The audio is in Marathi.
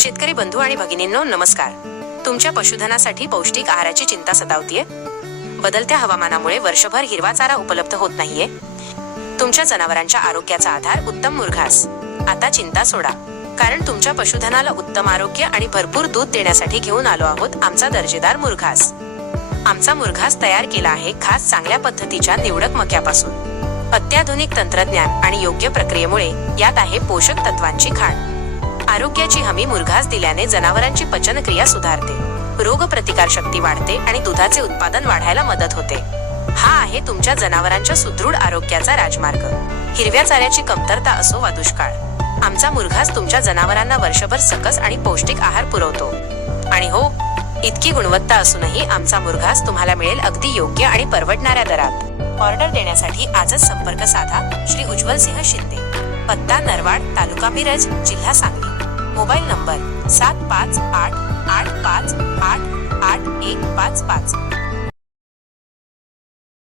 शेतकरी बंधू आणि भगिनींनो नमस्कार. तुमच्या पशुधनासाठी पौष्टिक आहाराची चिंता सतावतीये? बदलत्या हवामानामुळे वर्षभर हिरवा चारा उपलब्ध होत नाहीये. तुमच्या जनावरांच्या आरोग्याचा आधार उत्तम मुरघास. आता चिंता सोडा, कारण तुमच्या पशुधनाला उत्तम आरोग्य आणि भरपूर दूध देण्यासाठी घेऊन आलो आहोत आमचा दर्जेदार मुरघास. आमचा मुरघास तयार केला आहे खास चांगल्या पद्धतीच्या निवडक मक्यापासून. अत्याधुनिक तंत्रज्ञान आणि योग्य प्रक्रियेमुळे यात आहे पोषक तत्वांची खाण. आरोग्याची हमी. मुरघास दिल्याने जनावरांची पचनक्रिया सुधारते, रोगप्रतिकार शक्ती वाढते आणि दुधाचे उत्पादन वाढायला मदत होते. हा आहे तुमच्या जनावरांच्या सुदृढ आरोग्याचा राजमार्ग. हिरव्या चाऱ्याची कमतरता असो वा दुष्काळ, आमचा मुरघास तुमच्या जनावरांना वर्षभर सकस आणि पौष्टिक आहार पुरवतो. आणि हो, इतकी गुणवत्ता असूनही आमचा मुरघास तुम्हाला मिळेल अगदी योग्य आणि परवडणाऱ्या दरात. ऑर्डर देण्यासाठी आजच संपर्क साधा. श्री उज्ज्वल सिंह शिंदे, पत्ता नरवाड, तालुका मिरज, जिल्हा सांगली. Mobile number 758858